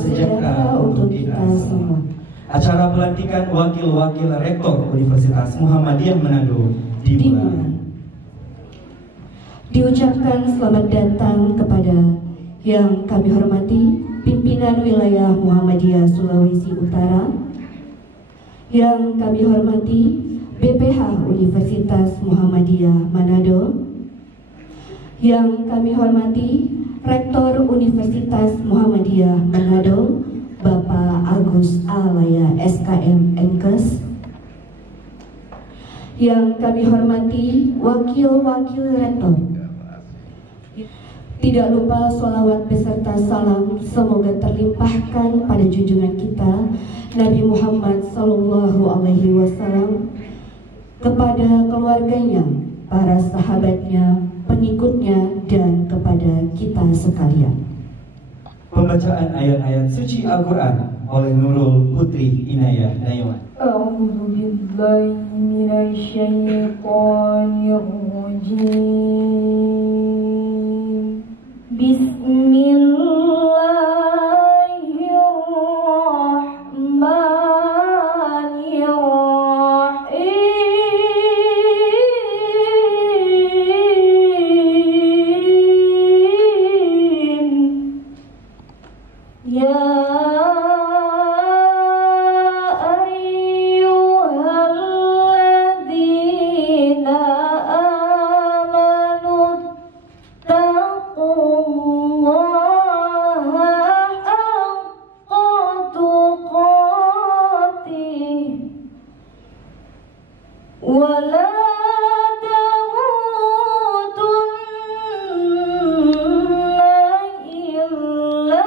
sejahtera untuk kita semua. Acara pelantikan wakil-wakil rektor Universitas Muhammadiyah Manado dimulai. Diucapkan selamat datang kepada yang kami hormati pimpinan wilayah Muhammadiyah Sulawesi Utara, yang kami hormati BPH Universitas Muhammadiyah Manado, yang kami hormati Rektor Universitas Muhammadiyah Manado Bapak Agus Alaya SKM Enkes, yang kami hormati wakil-wakil rektor. Tidak lupa sholawat beserta salam semoga terlimpahkan pada junjungan kita Nabi Muhammad SAW, kepada keluarganya, para sahabatnya, pengikutnya, dan kepada kita sekalian. Pembacaan ayat-ayat suci Al-Quran oleh Nurul Putri Inayah Nayuan. A'udzu billahi minasyaitonir rajim. Bismillahirrahmanirrahim. Ya ولا تموتن إلا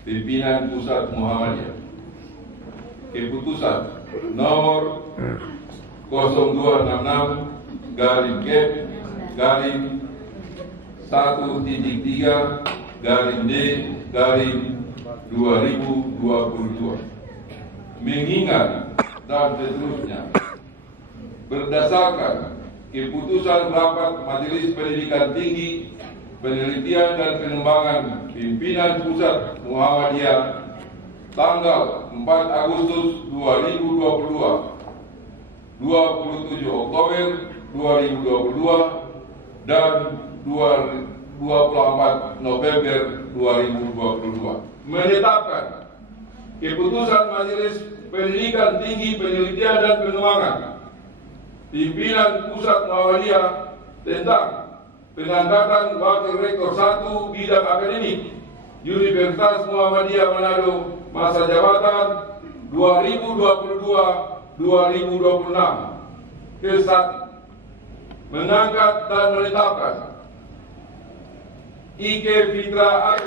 Pimpinan Pusat Muhammadiyah. Keputusan nomor 0266-3-D-2022 mengingat dan seterusnya berdasarkan keputusan rapat Majelis Pendidikan Tinggi, Penelitian dan Pengembangan Pimpinan Pusat Muhammadiyah tanggal 4 Agustus 2022, 27 Oktober 2022 dan 24 November 2022 menetapkan keputusan Majelis Pendidikan Tinggi, Penelitian dan Pengembangan Pimpinan Pusat Muhammadiyah tentang pengangkatan Wakil Rektor 1 Bidang Akademik Universitas Muhammadiyah Manado masa jabatan 2022-2026 ke-1 mengangkat dan menetapkan Ike Fitra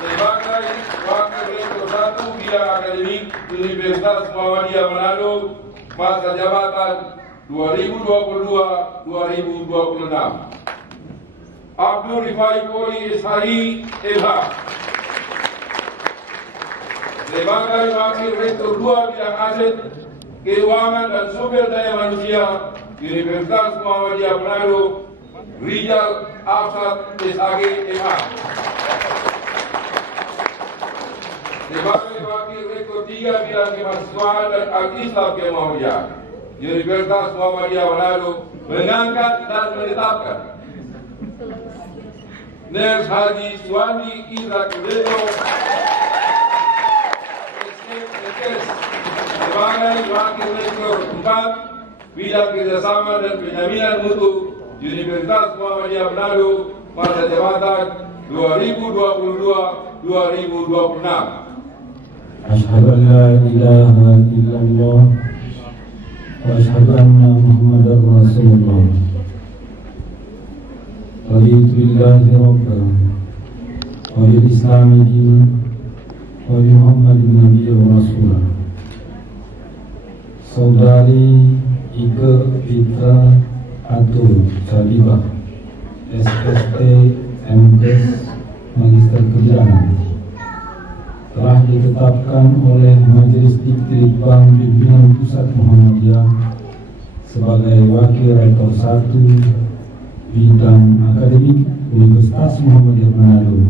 sebagai Wakil Rektor 1 Bidang Akademik Universitas Muhammadiyah Manado masa jabatan 2022-2026. Abdul Rifai Poli SHI MH sebagai Wakil Rektor 2 Bidang Aset, Keuangan dan Sumber Daya Manusia Universitas Muhammadiyah Manado Rijal Afsat SAG MH sebagai Wakil Rektor 3 Bidang Kemahasiswaan dan Al-Islam Muhammadiyah Universitas Muhammadiyah Manado mengangkat dan menetapkan Ners Haji Suwandi Indra Kudeto SMSS sebagai Wakil Rektor 4 Bidang Kerjasama dan Penjaminan Mutu Universitas Muhammadiyah Manado masa jabatan 2022-2026. Asyhadu an la ilaha illallah wa asyhadu anna Muhammadar Rasulullah. Raditu billahi rabban wa bil islami dinan wa bi Muhammadin nabiyyan wa rasulah. Saudari Ike Fitra Atul Salibah SST MKes Magister Kebidanan telah ditetapkan oleh Majelis Dikti-Litbang Pimpinan Pusat Muhammadiyah sebagai Wakil Rektor 1 Bidang Akademik Universitas Muhammadiyah Manado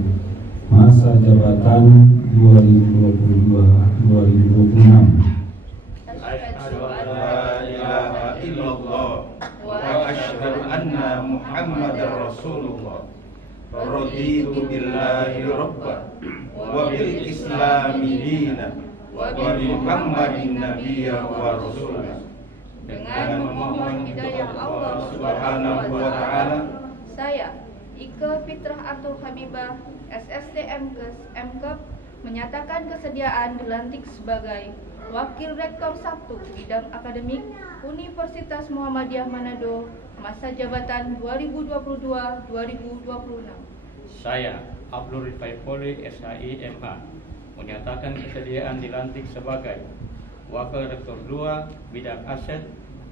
masa jabatan 2022-2026. Asyhadu an la ilaha illallah wa asyhadu anna Muhammadar Rasulullah. Raditu billahi rabban wa bil islami dinan wa bi Muhammadin nabiyyan wa rasulah. Dengan memohon hidayah Allah Subhanahu wa taala, saya Ike Fitrah Atul Habibah SST MKes MKep menyatakan kesediaan dilantik sebagai Wakil Rektor 1 Bidang Akademik Universitas Muhammadiyah Manado masa jabatan 2022-2026. Saya Abdul Rifai Poli SHI MH menyatakan kesediaan dilantik sebagai Wakil Rektor 2 Bidang Aset,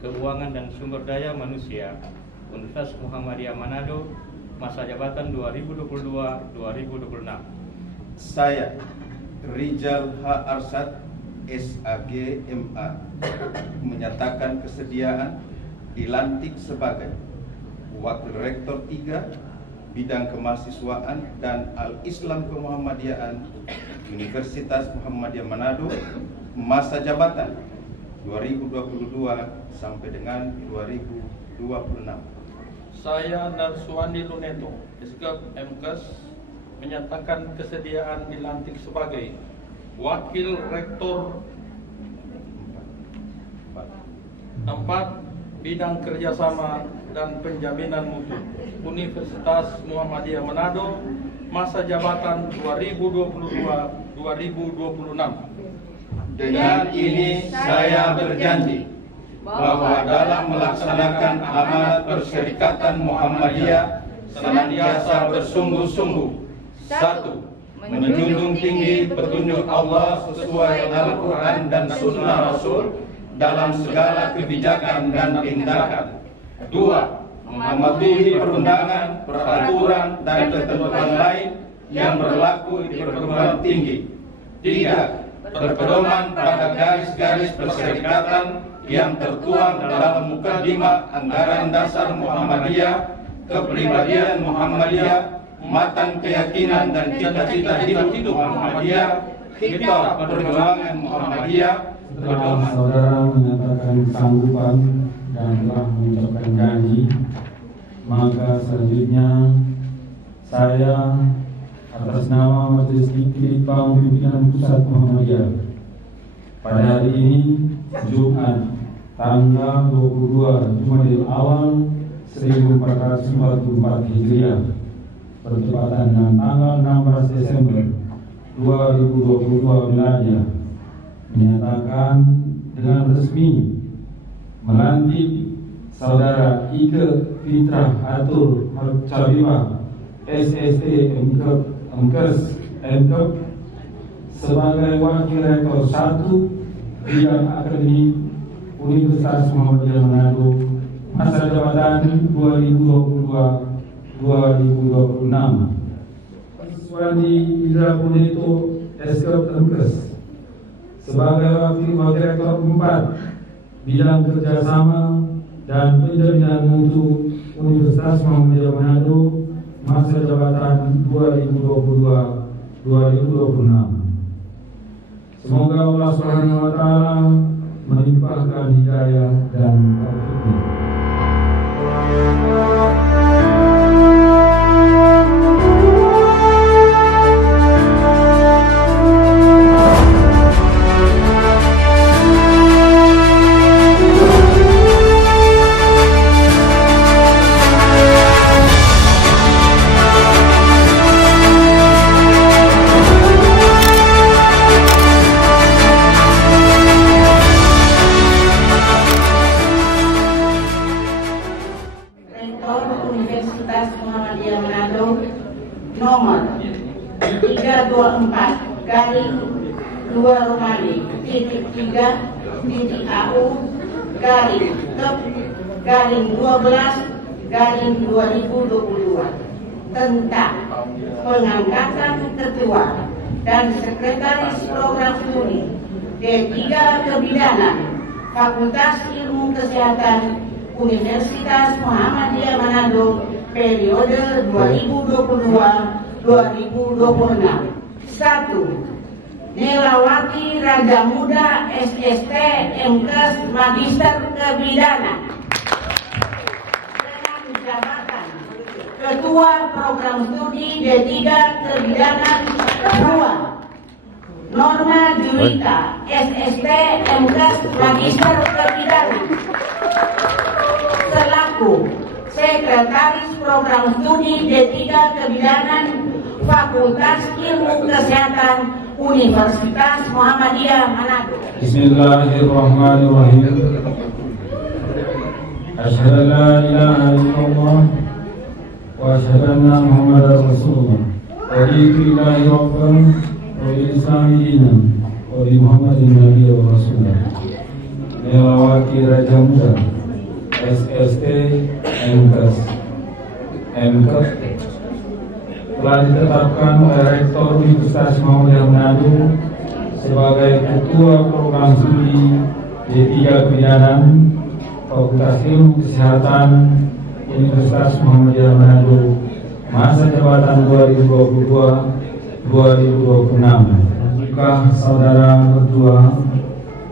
Keuangan dan Sumber Daya Manusia Universitas Muhammadiyah Manado masa jabatan 2022-2026. Saya Rijal H. Arsat SAG MA menyatakan kesediaan dilantik sebagai Wakil Rektor 3 Bidang Kemahasiswaan dan Al-Islam Kemuhammadiyahan Universitas Muhammadiyah Manado masa jabatan 2022 sampai dengan 2026. Saya Narsuwandi Luneto, SGAP MKes menyatakan kesediaan dilantik sebagai Wakil Rektor 4 Bidang Kerjasama dan Penjaminan Mutu Universitas Muhammadiyah Manado masa jabatan 2022-2026. Dengan ini saya berjanji bahwa dalam melaksanakan amanat Perserikatan Muhammadiyah senantiasa bersungguh-sungguh, 1. Menjunjung tinggi petunjuk Allah sesuai Al-Quran dan Sunnah Rasul dalam segala kebijakan dan tindakan. 2. Mematuhi perundangan, peraturan, dan ketentuan lain yang berlaku di perguruan tinggi. 3. Berpedoman pada garis-garis perserikatan yang tertuang dalam Mukaddimah Anggaran Dasar Muhammadiyah, kepribadian Muhammadiyah, matan keyakinan dan cita-cita hidup Muhammadiyah, kitab perjuangan Muhammadiyah. Setelah saudara menyatakan kesanggupan dan telah mengucapkan janji, maka selanjutnya saya atas nama Majelis Tinggi Pimpinan Pusat Muhammadiyah pada hari ini Jumat tanggal 22 Jumadil Awal 1444 Hijriah bertepatan dengan tanggal 16 Desember 2022 Miladiyah, menyatakan dengan resmi melantik Saudara Ike Fitrah Atur Habibah SST MKes sebagai Wakil Rektor 1 Bidang Akademik Universitas Muhammadiyah Manado, masa jabatan 2022-2026. Swandi Indra Puneto MKes sebagai Wakil Rektor 4 Bidang Kerjasama dan Penjaminan Mutu Universitas Muhammadiyah Manado, masa jabatan 2022-2026. Semoga Allah Subhanahu wa Ta'ala melimpahkan hidayah dan taufiknya. Nomor 324-2-AU-12-2022 tentang pengangkatan ketua dan sekretaris program studi D3 Kebidanan Fakultas Ilmu Kesehatan Universitas Muhammadiyah Manado periode 2022-2026. 1. Nelawati Raja Muda SST MKes Magister Kebidanan dengan jabatan Ketua Program Studi D3 Kebidanan 2. Norma Julita SST MKes Magister Kebidanan selaku Sekretaris Program Studi D3 Kebidanan Fakultas Ilmu Kesehatan Universitas Muhammadiyah Manado. Bismillahirrahmanirrahim. Asyhadu an la ilaha illallah wa asyhadu anna Muhammadar Rasulullah. Raditu billahi rabban wa bil islami dinan wa bi Muhammadin nabiyyan wa rasulah. Nelawati Raja Muda SST MKes telah ditetapkan oleh Rektor Universitas Muhammadiyah Manado sebagai Ketua Program Studi D3 Kebidanan Fakultas Ilmu Kesehatan Universitas Muhammadiyah Manado, masa jabatan 2022-2026. Jika saudara berdua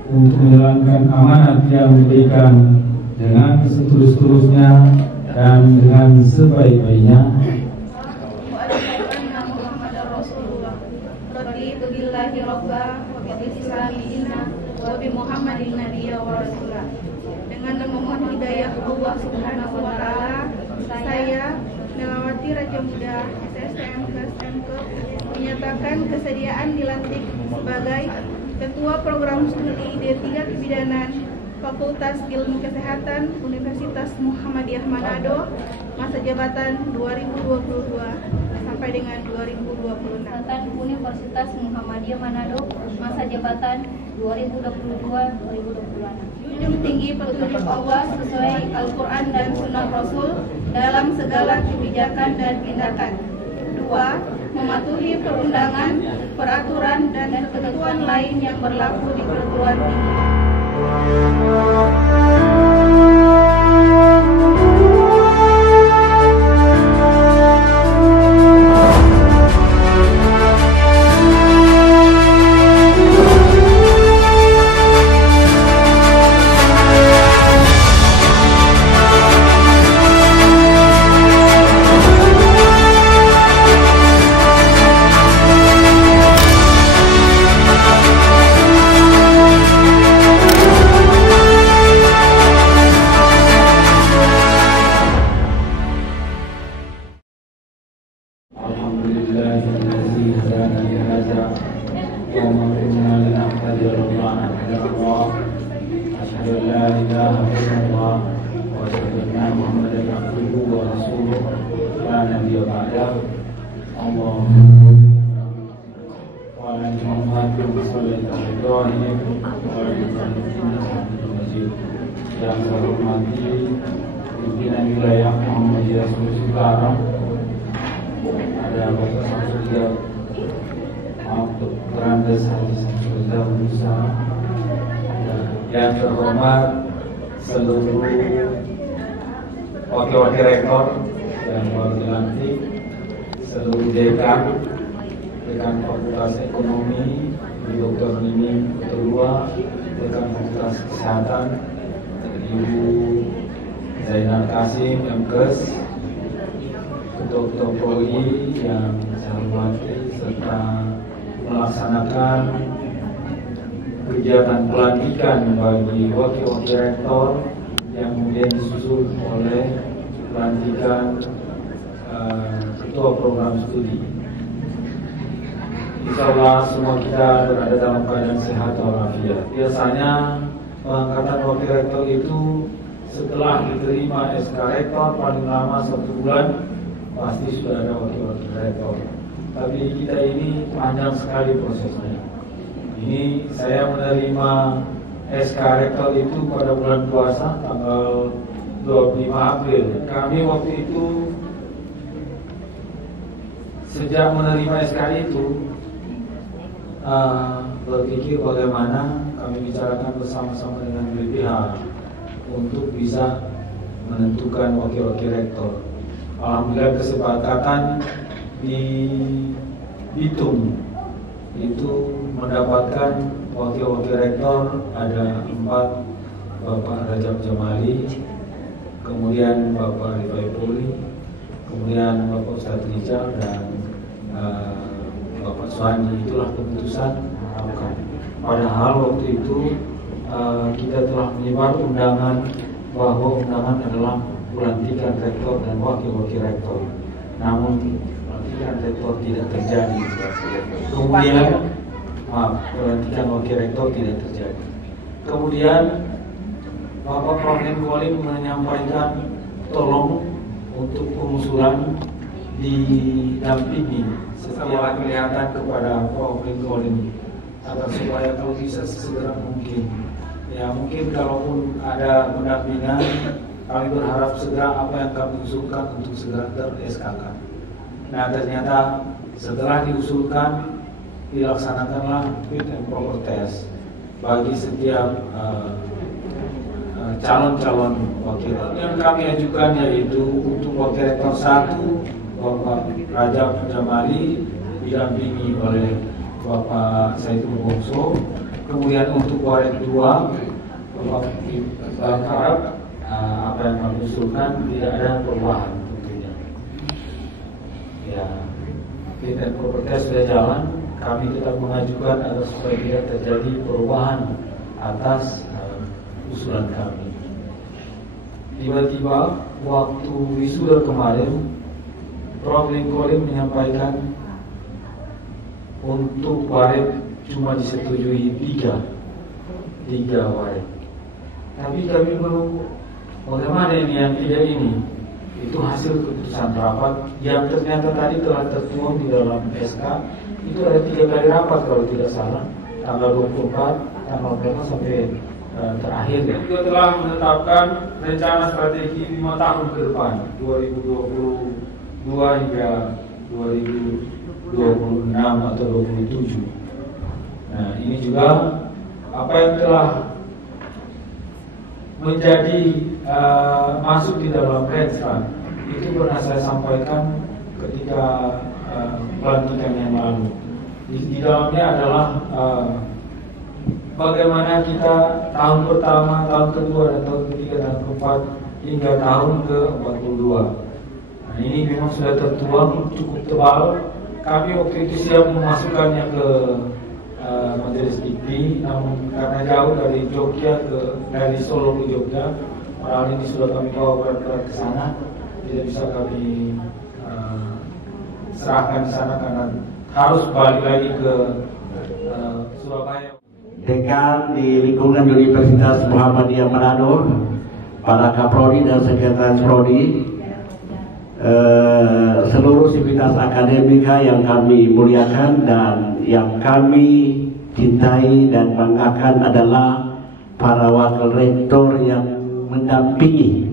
untuk menjalankan amanat yang diberikan dengan setulus-tulusnya dan dengan sebaik-baiknya. Dengan memohon hidayah Allah Subhanahu wa Ta'ala, saya Nelawati Raja Muda SST MKes menyatakan kesediaan dilantik sebagai Ketua Program Studi D3 Kebidanan Fakultas Ilmu Kesehatan Universitas Muhammadiyah Manado, masa jabatan 2022 sampai sampai dengan 2026. Tentang Universitas Muhammadiyah Manado, masa jabatan 2022-2026. Junjung tinggi petunjuk Allah sesuai Al-Quran dan Sunnah Rasul dalam segala kebijakan dan tindakan. 2. Mematuhi perundangan, peraturan, dan ketentuan lain yang berlaku di perguruan tinggi. Yang saya hormati pimpinan wilayah Muhammadiyah Sulawesi Utara, ada Bapak Samsudin, Dr. Andes Haji Samsudin Musa, yang terhormat seluruh wakil-wakil rektor yang baru dilantik, seluruh dekan Fakultas Ekonomi, Dr. Nining Kedua, dekan Fakultas Kesehatan, Ibu Zainal Kasim, MKes, Ketua Prodi yang saya hormati, serta melaksanakan kegiatan pelantikan bagi wakil-wakil rektor yang kemudian disusul oleh pelantikan Ketua Program Studi. Insya Allah semua kita berada dalam keadaan sehat walafiat. Biasanya pengangkatan wakil rektor itu setelah diterima SK rektor paling lama 1 bulan pasti sudah ada wakil-wakil rektor. Tapi kita ini panjang sekali prosesnya. Ini saya menerima SK rektor itu pada bulan puasa tanggal 25 April. Kami waktu itu sejak menerima SK itu berpikir bagaimana kami bicarakan bersama-sama dengan BPH untuk bisa menentukan wakil-wakil rektor. Alhamdulillah kesepakatan di Bitung itu mendapatkan wakil-wakil rektor ada 4, Bapak Rajab Jamali, kemudian Bapak Rifai Poli, kemudian Bapak Ustadz Rijal dan Bapak Suhandi. Itulah keputusan kami. Padahal waktu itu kita telah menyebar undangan bahwa undangan adalah pelantikan rektor dan wakil-wakil rektor. Namun pelantikan rektor tidak terjadi. Kemudian pelantikan wakil rektor tidak terjadi. Kemudian Bapak Prof. Kolim menyampaikan tolong untuk pengusulan didampingi setiap kelihatan kepada Prof. Kolim agar supaya kalau bisa segera mungkin. Ya mungkin kalaupun ada pendampingan, kami berharap segera apa yang kami usulkan untuk segera ter-SK-kan. Nah ternyata setelah diusulkan dilaksanakanlah fit and proper test bagi setiap calon-calon wakil rektor. Yang kami ajukan yaitu untuk wakil rektor 1 Bapak Rajab Jamali didampingi oleh Bapak Saidul Bongso. Kemudian untuk wakil 2 Bapak berharap apa yang kami usulkan tidak ada perubahan tentunya. Ya, fit and proper test sudah jalan. Kami tetap mengajukan agar supaya tidak terjadi perubahan atas usulan kami. Tiba-tiba waktu wisuda kemarin, Prof. Kolim menyampaikan untuk warid cuma disetujui 3 warid. Tapi kami belum bagaimana ini yang 3 ini. Itu hasil keputusan rapat yang ternyata tadi telah tertuang di dalam SK. Itu ada 3 kali rapat kalau tidak salah, tanggal 24, tanggal berapa sampai terakhir ya. Kita telah menetapkan rencana strategi 5 tahun ke depan, 2022 hingga 2026 atau 27. Nah, ini juga apa yang telah menjadi masuk di dalam Renstra itu pernah saya sampaikan ketika pelantikan yang lalu. Di dalamnya adalah bagaimana kita tahun pertama, tahun kedua, dan tahun ketiga, dan keempat hingga tahun ke-42. Nah, ini memang sudah tertuang cukup tebal. Kami waktu itu siap memasukkannya ke Majelis Dikti, namun karena jauh dari dari Solo ke Jogja, hal ini sudah kami bawa berat-berat ke sana, tidak bisa kami serahkan di sana karena harus balik lagi ke Surabaya. Dekan di lingkungan Universitas Muhammadiyah Manado, para Kaprodi dan Sekretaris Prodi, seluruh sivitas akademika yang kami muliakan dan yang kami cintai dan banggakan adalah para wakil rektor yang mendampingi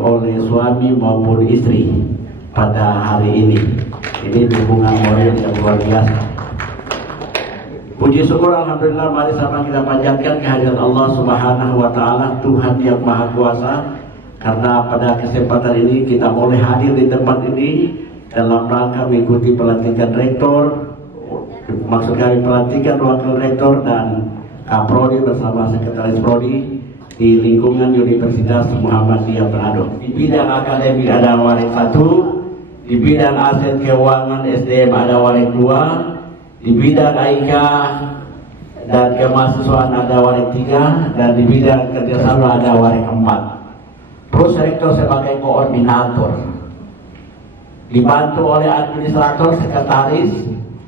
oleh suami maupun istri pada hari ini. Ini dukungan moral yang luar biasa. Puji syukur alhamdulillah, mari sama kita panjatkan kehadirat Allah Subhanahu wa taala, Tuhan yang Maha Kuasa, karena pada kesempatan ini kita boleh hadir di tempat ini dalam rangka mengikuti pelantikan rektor, maksud kami pelantikan wakil rektor dan Kaprodi bersama Sekretaris Prodi di lingkungan Universitas Muhammadiyah Manado. Di bidang akademik ada warik 1, di bidang aset keuangan SDM ada warik 2, di bidang AIK dan kemahasiswaan ada warik 3, dan di bidang kerjasama ada warik 4. Terus rektor sebagai koordinator, dibantu oleh administrator, sekretaris.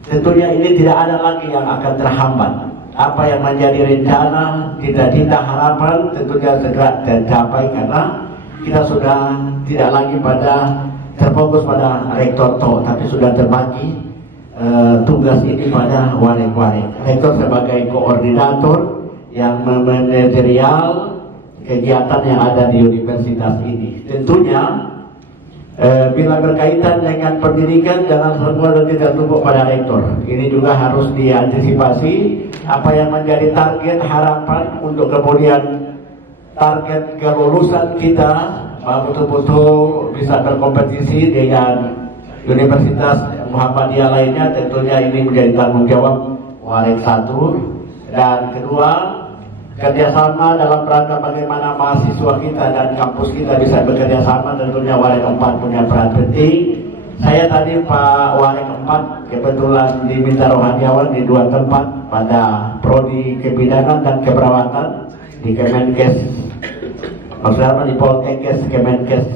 Tentunya ini tidak ada lagi yang akan terhambat. Apa yang menjadi rencana, cita-cita, harapan tentunya segera tercapai karena kita sudah tidak lagi terfokus pada rektor tapi sudah terbagi tugas ini pada warik-warik. Rektor sebagai koordinator yang memanajerial kegiatan yang ada di universitas ini. Tentunya bila berkaitan dengan pendidikan, jangan semua dan tidak tumpuk pada rektor. Ini juga harus diantisipasi apa yang menjadi target harapan untuk kemudian target kelulusan kita betul-betul bisa berkompetisi dengan universitas Muhammadiyah lainnya. Tentunya ini menjadi tanggung jawab warik 1, dan kedua, kerjasama dalam rangka bagaimana mahasiswa kita dan kampus kita bisa bekerja sama. Tentunya warik 4 punya peran penting. Saya tadi Pak warik 4 kebetulan diminta rohaniawan di 2 tempat, pada Prodi Kebidanan dan Keperawatan di Kemenkes, maksudnya di Poltekkes Kemenkes